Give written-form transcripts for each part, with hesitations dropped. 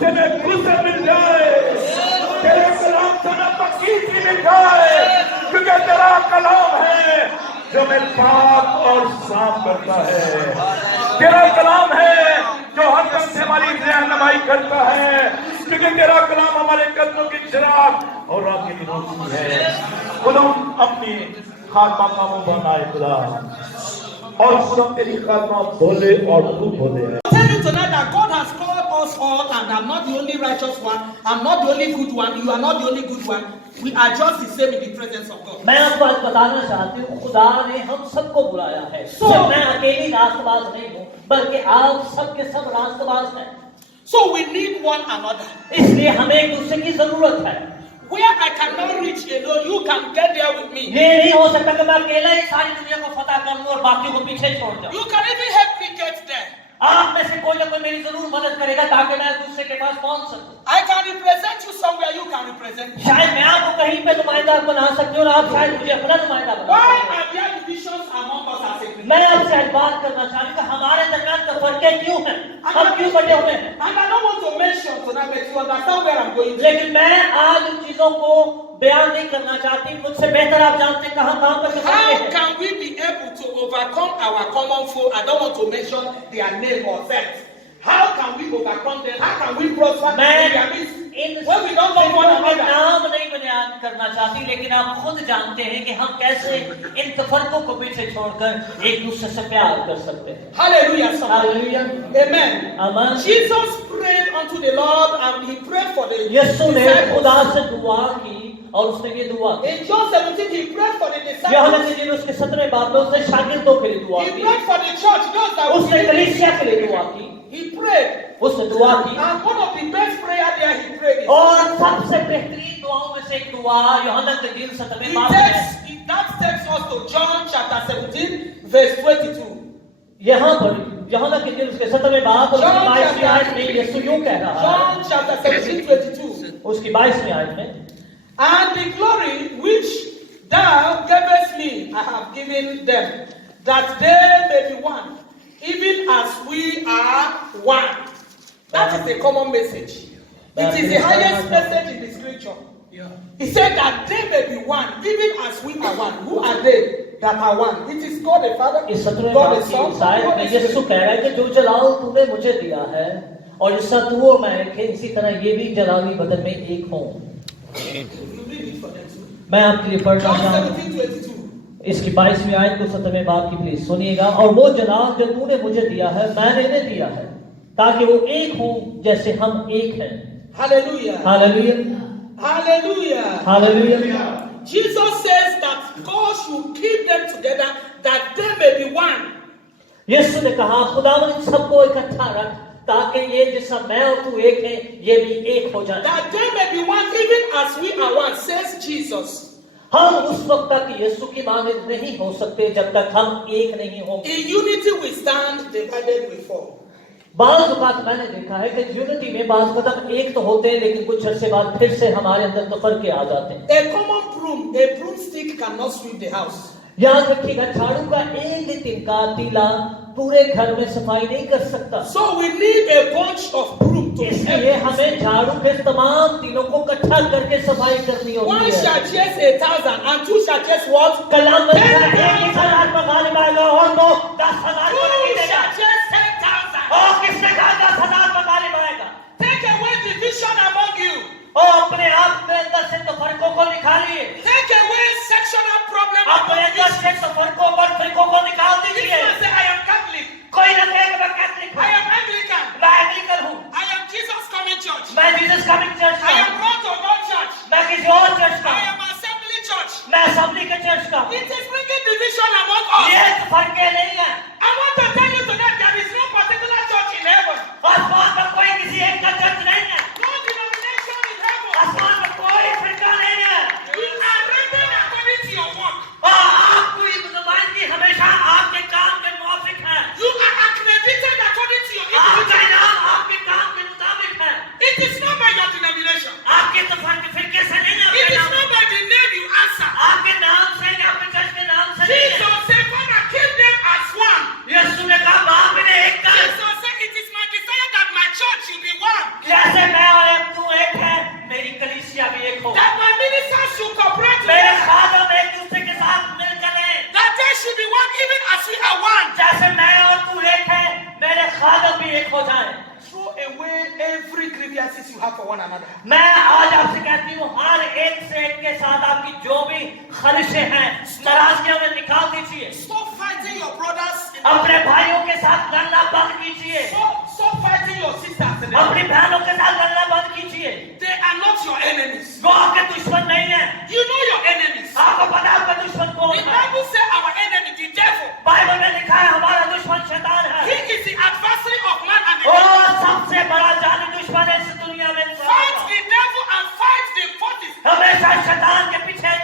बच्चे में गुस्सा मिल जाए, तेरे कलाम से न पकीज़ी मिल जाए, क्योंकि तेरा कलाम है जो मैं पाक और साफ करता है। तेरा कलाम है जो हर दम से हमारी रहनुमाई करता है, क्योंकि तेरा कलाम हमारे कदमों की चिराग और राह की रोशनी है। खुदा अपनी खात्मा का मुंह बनाए खुदा, और खुदा तेरी खात्मा बोले और तू बोले। Tonight that God has called us all, and I'm not the only righteous one, I'm not the only good one, you are not the only good one, we are just the same in the presence of God. मैं आपको आज बताना चाहती हूँ, खुदा ने हम सबको बुलाया है। सिर्फ मैं अकेली रास्तबाज नहीं हूँ, बल्कि आप सबके सब रास्तबाज हैं। So we need one another. इसलिए हमें एक दूसरे की जरूरत है। Where I cannot reach alone, you can get there with me. ये नहीं हो सकता कि मैं अकेला ही सारी दुनिया को फतह कर लूं और बाकी को पीछे छोड़ जाऊं। You can even help me get there. आप में से कोई ना कोई मेरी जरूर मदद करेगा ताकि मैं दूसरे के पास पहुंच सकूं। I can represent you somewhere, you can represent me. शायद मैं आपको कहीं पे नुमाइंदा बना सकती हूँ और आप शायद मुझे अपना नुमाइंदा बना Why सकते हैं। are there divisions among us as a Christian? मैं आपसे आज बात करना चाहती हूँ कि हमारे दरमियान तफरके क्यों हैं, हम क्यों बटे हुए हैं। And I don't want to mention tonight, but you understand where I'm going. लेकिन मैं आज उन चीजों को बयान नहीं करना चाहती, मुझसे बेहतर आप जानते हैं कहाँ पर तफरके How हैं। can we be able to overcome our common foe? I don't want to mention their name or sex. How can we overcome them? How can we prosper in their midst? When we don't love one another. नाम नहीं बयान करना चाहती, लेकिन आप खुद जानते हैं कि हम कैसे इन तफरकों को पीछे छोड़कर एक दूसरे से प्यार कर सकते हैं। Hallelujah. Hallelujah, Amen. आमीन। Jesus prayed unto the Lord and he prayed for the यीशु ने disciples. खुदा से दुआ की और उसने ये दुआ की। In John 17 he prayed for the यूहन्ना disciples. की उसके 17वें बाब में उसने शागिर्दों के लिए दुआ He की, prayed for the church. Those that उसने believe. कलीसिया के लिए दुआ की, He prayed. उसने दुआ की। And one of the best prayer there he prayed is और सबसे बेहतरीन दुआओं में से एक दुआ यूहन्ना के 17वें बाब में है। that takes us to John chapter 17 verse 22. यहाँ पर यूहन्ना के उसके 17वें बाब और उसकी 22वीं आयत में यीशु यूं कह रहा है, John chapter 17 22. उसकी 22वीं आयत में, And the glory which thou gavest me, I have given them, that they may be one, even as we are one. That is the common message. It is the highest message in the scripture. He said that they may be one, even as we are one. Who are they that are one? It is God the Father, इस 17वें God बाब the की Son, इस आयत God में the यीशु Spirit. कह रहा है कि जो जलाल तूने मुझे दिया है और जिसका तू और मैं रखे, इसी तरह ये भी जलाली बदन में एक हों। You read it for them too. मैं आपके लिए पढ़ना John चाहूँ 17:22. इसकी 22वीं आयत को 17वें बाब की प्लीज सुनिएगा। और वो जलाल जो तूने मुझे दिया है मैंने इन्हें दिया है, ताकि वो एक हों जैसे हम एक हैं। Hallelujah. Hallelujah, Hallelujah. Hallelujah. Jesus says that God should keep them together, that they may be one. यीशु ने कहा खुदावन इन सबको इकट्ठा रख ताकि ये जैसा मैं और तू एक है ये भी एक हो जाए। That they may be one, even as we are one, says Jesus. हम उस वक्त तक यीशु की मानद नहीं हो सकते जब तक हम एक नहीं होंगे। In unity we stand, divided we fall. बाज़ औक़ात मैंने देखा है कि यूनिटी में बाज़ कदम एक तो होते हैं, लेकिन कुछ अर्से बाद फिर से हमारे अंदर तफरके आ जाते हैं। A common broom, a broomstick cannot sweep the house. याद रखिएगा, झाड़ू का एक ही तिनका तीला पूरे घर में सफाई नहीं कर सकता। So we need a bunch of broom to इसलिए help. हमें झाड़ू के तमाम तीनों को इकट्ठा करके सफाई करनी One होती है। shall chase 1,000 and two shall chase what? कलाम में एक 1,000 पर गालिब आएगा और दो 10,000 पर नहीं Two देगा। shall chase 10,000. और किसने कहा 10,000 पर गालिब आएगा? Take away division among you. और अपने आप में अंदर से तफरकों को निकालिए। Take away sectional problem अपने among you. अंदर से तफरकों और फिरकों को निकाल This दीजिए। man say, I am Catholic. कोई न कहे कि मैं कैथलिक I हूँ, am Anglican. मैं एंग्लिकन हूँ, I am Jesus Coming Church. मैं जीसस कमिंग चर्च I का am हूँ, Proto Church. मैं किसी और चर्च का I हूँ, am Assembly Church. मैं असेंबली के चर्च का हूँ। It is bringing division among us. ये तफरके नहीं है। I want to एक हो जाएं। Throw away every grievances you have for one another. मैं आज आपसे कहती हूँ हर एक से एक के साथ आपकी जो भी खलिशें हैं नाराजगियां में निकाल दीजिए। Stop fighting your brothers. अपने भाइयों के साथ लड़ना बंद कीजिए। Stop fighting your sisters. अपनी बहनों के साथ लड़ना बंद कीजिए। They are not your enemies. वो आपके दुश्मन नहीं है। You know your enemies. आपको पता है आपका दुश्मन कौन The है? Bible says our enemy, the devil. Bible में लिखा है हमारा दुश्मन शैतान है। He is the adversary of man and the और devil. सबसे बड़ा जानी दुश्मन है इस दुनिया में इंसान Fight का। the devil and fight the forces. हमेशा शैतान के पीछे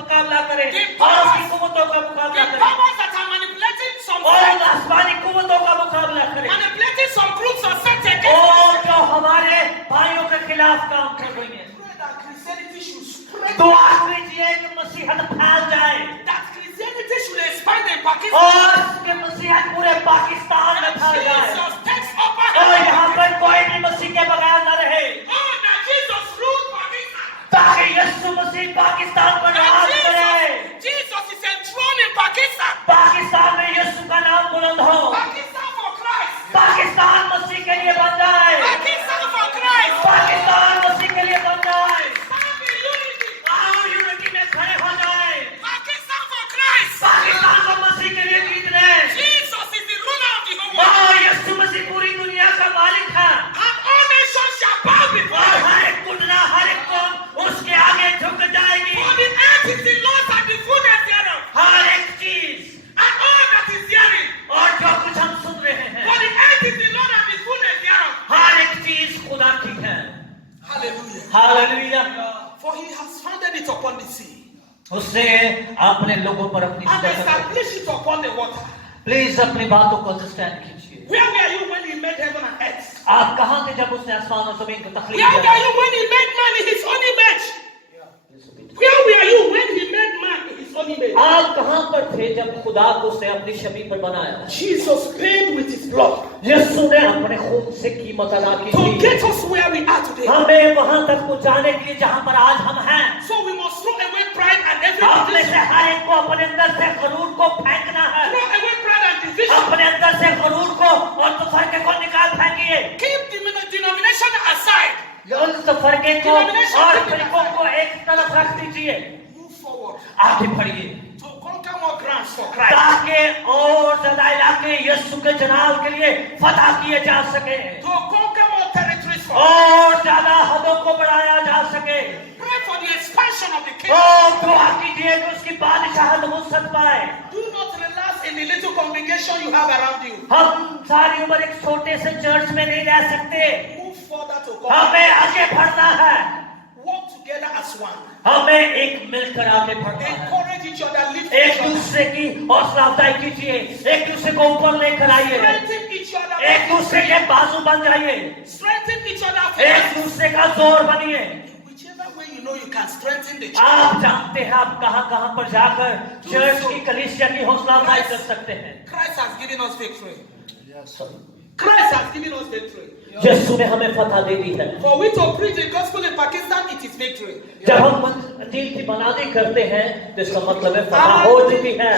मुकाबला करें और उसकी कुव्वतों का मुकाबला The करें powers that are manipulating some और sects, आसमानी कुव्वतों का मुकाबला करें manipulating some groups or sects against और us. जो हमारे भाइयों के खिलाफ काम कर रही है। Pray that Christianity should spread. दुआ कीजिए कि मसीहत फैल जाए That Christianity should expand in Pakistan. और कि मसीहत पूरे पाकिस्तान में फैल जाए Jesus takes over. और यहाँ पर कोई भी मसीह के बगैर न रहे Oh, that Jesus ruled Pakistan. ताकि यीशु मसीह पाकिस्तान पर राज करे। Jesus is enthroned in Pakistan. Pakistan में यीशु का नाम बुलंद हो। Pakistan for Christ. पाकिस्तान मसीह के लिए बन जाए। Pakistan for Christ. पाकिस्तान मसीह के लिए बन जाए। Stand in unity. आओ यूनिटी में खड़े हो जाए। Pakistan for Christ. पाकिस्तान को मसीह के लिए जीत ले। Jesus is the ruler of the whole world. और यीशु मसीह पूरी दुनिया का मालिक है And all nations shall bow before और him. हर एक घुटना हर एक कौम उसके आगे झुक जाएगी। For the earth is the Lord's and the fullness thereof. हर एक चीज And all that is therein. और जो कुछ हम सुन रहे हैं For the earth is the Lord and the fullness thereof. हर एक चीज खुदा की है। Hallelujah. Hallelujah. For he has founded it upon the sea उसने अपने लोगों पर अपनी and सत्ता रखी। established it upon the water. Please अपनी बातों को अंडरस्टैंड कीजिए। Where were you when he made heaven and earth? आप कहाँ थे जब उसने आसमान और जमीन को तख्लीक Where किया? were you when he made man in his own image? Where were you when he made man in his own image? आप कहाँ पर थे जब खुदा को उसने अपनी छवि पर बनाया? Jesus paid with his blood यीशु ने अपने खून से कीमत अदा की to थी get us where we are today. हमें वहां तक पहुंचाने के लिए जहां पर आज हम हैं। So we must throw away pride and every अपने division. से हर एक को अपने अंदर से गरूर को फेंकना है। Throw away pride and division. अपने अंदर से गरूर को और तफरके को निकाल फेंकिए। Keep the denomination aside. उन तफरके को और फिरकों को एक तरफ रख दीजिए। Move forward आगे बढ़िए to conquer more grounds for Christ. ताकि और ज्यादा इलाके यीशु के जलाल के लिए फतह किए जा सके To conquer more territories for और ज्यादा हदों को बढ़ाया जा सके। Pray for the expansion of the kingdom. और दुआ कीजिए कि उसकी बादशाहत वुसअत पाए। Do not relax in the little congregation you have around you. हम सारी उम्र एक छोटे से चर्च में नहीं रह सकते। Move further to conquer. हमें आगे बढ़ना है। Work together as one. हमें एक मिलकर आगे बढ़ना है। Encourage each other. Lift एक each other. दूसरे की हौसला अफजाई कीजिए। एक दूसरे को ऊपर लेकर आइए। Strengthen each other. एक दूसरे के बाजू बन जाइए। Strengthen each other. एक दूसरे का जोर बनिए। Whichever way you know you can strengthen the church. आप जानते हैं आप कहां कहां पर जाकर चर्च की कलीसिया की हौसला अफजाई कर सकते हैं। Christ has given us victory. Christ has given us victory. यीशु ने हमें फतह दे दी है। For we to preach the gospel in Pakistan, it is victory. जब हम इंजील की बनादी करते हैं तो इसका मतलब है फतह हो चुकी है।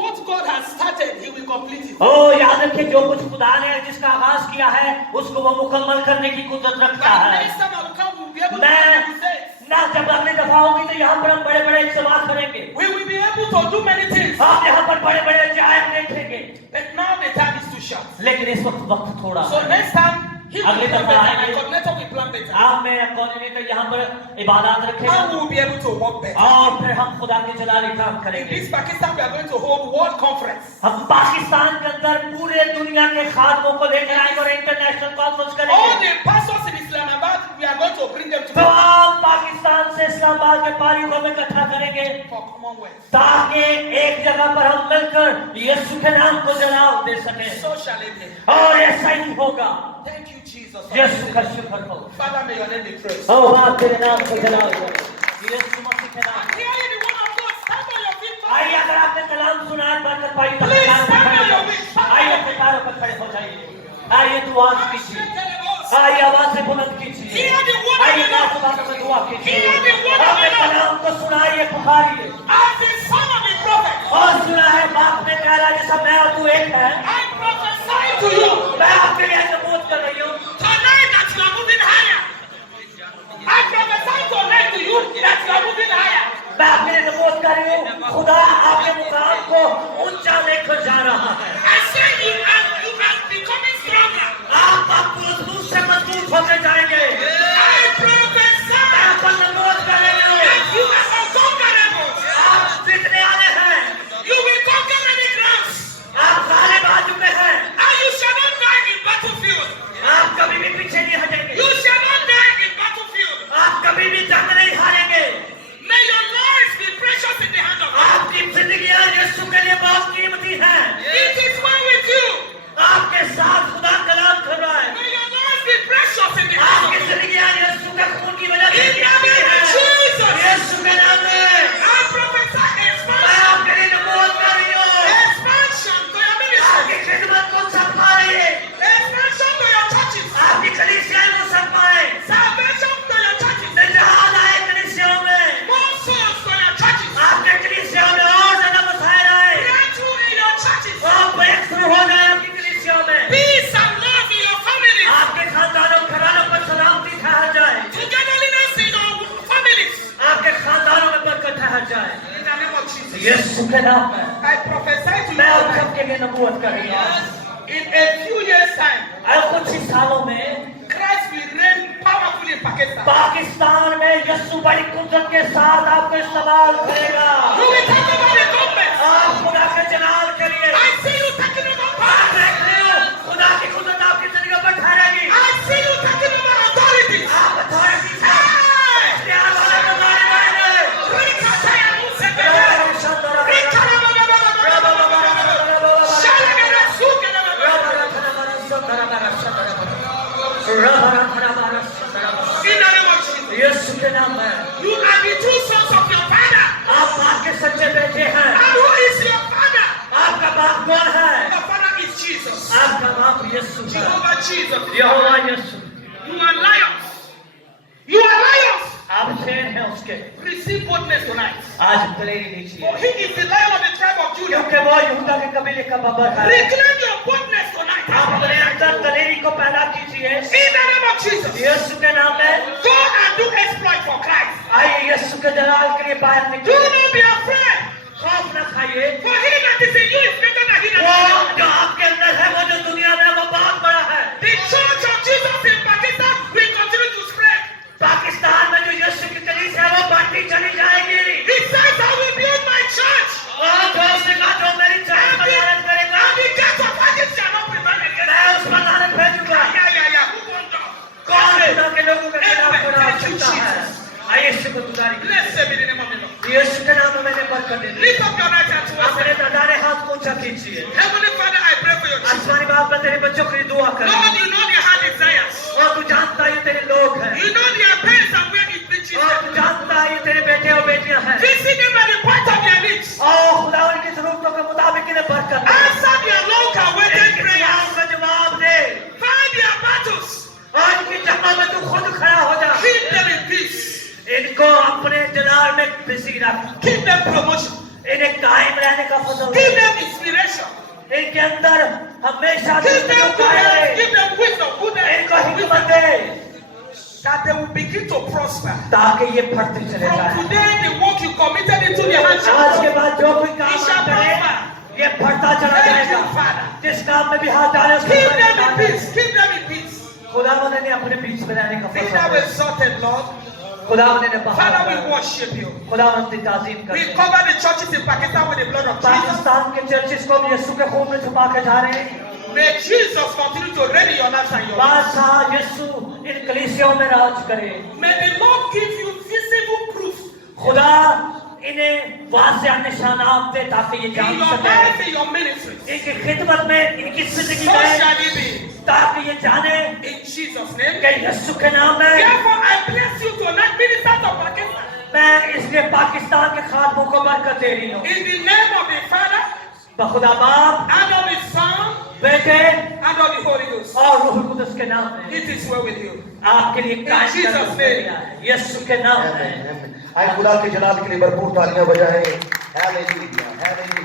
What God has started, He will complete it. ओ याद रखिए जो कुछ खुदा ने जिसका आगाज किया है उसको वो मुकम्मल करने की कुदरत रखता By है। next time I will come, we will be able to मैं do this. ना जब अगली दफा होगी तो यहाँ पर हम बड़े बड़े इज्तिमा करेंगे। We will be able to do many things. हम यहाँ पर बड़े बड़े अजायब देखेंगे। But now the time is too short. लेकिन इस वक्त थोड़ा So है। next time, He will अगली plan दफा better. आएंगे। And coordinator will plan better. आप में कोऑर्डिनेटर यहाँ पर इबादत रखेगा And we will be able to work better. और फिर हम खुदा के जलाली काम In करेंगे। this Pakistan, we are going to hold world conference. हम पाकिस्तान के अंदर पूरे दुनिया के खादमों को लेकर आएंगे और इंटरनेशनल कॉन्फ्रेंस All करेंगे। the pastors in Islamabad, we are going to bring them तो together हम पाकिस्तान से इस्लामाबाद के पारियों को हम इकट्ठा करेंगे for Commonwealth. ताकि एक जगह पर हम मिलकर यीशु के नाम को जलाल दे सकें So shall it be. और ऐसा ही होगा। Thank you, Jesus. यीशु का शुक्र हो। Father, may your name be praised. और बात तेरे नाम को जलाल दो। यीशु मसीह के नाम। I'm hearing the word of God. Stand on your feet. Father. आइए अगर आपने कलाम सुना है बरकत पाई तो Please पैरों पर stand खड़े on your हो। feet. आइए अपने पैरों पर खड़े हो जाइए। आइए दुआ कीजिए। आइए आवाज़ें बुलंद कीजिए। Hear the word of आइए the Lord. बात में दुआ कीजिए। Hear the word of the अपने Lord. कलाम को सुनाइए पुकारिए। As the son of the prophet, और सुना है बाप ने कह रहा जैसा मैं और तू एक है। I prophesy to you मैं आपके लिए नबूवत यीशु के नाम में I prophesy to you मैं आप tonight. सबके लिए नबूवत कर रहा हूँ। In a few years' time, और कुछ ही सालों में Christ will reign powerfully in Pakistan. Pakistan में यीशु बड़ी कुदरत के साथ आपको इस्तेमाल करेगा। You will talk about the government. आप खुदा के जलाल करिए। I see you talking about आप power. देख रहे हो खुदा की कुदरत आपकी जिंदगी पर ठहरेगी। I see you talking about authorities. आप अथॉरिटी से Hey! इख्तियार वाले बनाने वाले हैं। Rikataya Musekele. Shalagara Sukele. In the name of Jesus. यीशु के नाम में You are the true sons of your father. आप माँ के सच्चे बेटे हैं। And who is your father? आपका बाप कौन है? Your father is Jesus. आपका बाप यीशु है। Jehovah Jesus. Jehovah Yeshu. You are lions. You are lions. आप शेर हैं उसके। Receive boldness tonight. आज दलेरी लीजिए। For he is the lion of the tribe of Judah. क्योंकि वो यहूदा के कबीले का बबर है। Reclaim your boldness tonight. आप अपने अंदर दलेरी को पैदा कीजिए। In the name of Jesus. यीशु के नाम में Go and do exploit for Christ. आइए यीशु के जलाल के लिए बाहर Do निकलिए। not be afraid. खौफ न खाइए। For he that is in you is greater than he that वो is in the जो world. आपके अंदर है वो जो दुनिया में है, वो बहुत बड़ा है। The church of Jesus in Pakistan will continue to spread. Pakistan में जो यीशु की कलीसिया है वो बढ़ती चली जाएगी। He says, I will build my church. और जो उसने कहा जो मेरी चर्च पर लानत करेगा And the gates of Hades shall not prevail against मैं उस पर लानत भेजूंगा। Yeah. Who won't know? कौन खुदा के लोगों के खिलाफ Amen. खड़ा हो Thank you, सकता है? Jesus. आइए यीशु को पुकारिए। Blessed be the name of the Lord. यीशु के नाम में मैंने बरकत दे दी। Lift up your right hand towards अपने heaven. दादाने हाथ को ऊंचा कीजिए। Heavenly Father, I pray for your children. आसमानी बाप मैं तेरे बच्चों के लिए दुआ कर रहा Lord, हूं। you know their heart desires. और तू जानता है ये तेरे लोग हैं। You know their pains and where it reaches और तू them. जानता है ये तेरे बेटे और बेटियां हैं। Visit them at the point of their needs. और खुदा उनकी जरूरतों के मुताबिक इन्हें बरकत दे। Answer their long-awaited इनकी prayers. दुआओं का जवाब दे। Fight their battles. और इनकी जगह में तू खुद खड़ा हो जा। Keep them in peace. इनको अपने जलाल में बिजी रख। Give them promotion. इन्हें कायम रहने का फजल Give दे। them inspiration. इनके अंदर हमेशा Give them दुआ goodness. दे। Give them wisdom. इनको हिम्मत Goodness. दे That they will begin to prosper. ताकि ये बढ़ते चले From जाए। today, the work you committed into their hands shall आज के prosper. बाद जो कोई काम It shall करे prosper. ये बढ़ता चला Thank जाएगा। you, Father. जिस काम में भी हाथ डाले उसको Keep बढ़ता them in जाए। peace. Keep them in peace. खुदावंद ने अपने बीच में रहने का Be फैसला thou किया। exalted, Lord. खुदावंद ने Father, we कहा worship you. खुदावंद की ताज़ीम We करते हैं। cover the churches in Pakistan with the blood of Jesus. Pakistan के चर्चिस को भी यीशु के खून में छुपा के जा रहे हैं। May Jesus continue to reign in your lives and your lives. बादशाह यीशु इन कलीसियों में राज करे। May the Lord give you visible proof खुदा इन्हें वाज़ेह निशानात दे ताकि ये in जान your सके life, in your ministry. इनकी खिदमत में इनकी जिंदगी So में shall it be. ताकि ये जाने In Jesus' name. कि यीशु के नाम में Therefore, I bless you tonight, ministers of Pakistan. मैं इसलिए पाकिस्तान के खातमों को बरकत दे रही हूँ। In the name of the Father, खुदा बाप and of the Son, बेटे and of the Holy Ghost. और रूह कुदस के नाम में It is well with you. आपके लिए कायम In Jesus' करना name. है। यीशु के नाम में आए खुदा के जलाल के लिए भरपूर तालियां बजाएं। Hallelujah, hallelujah.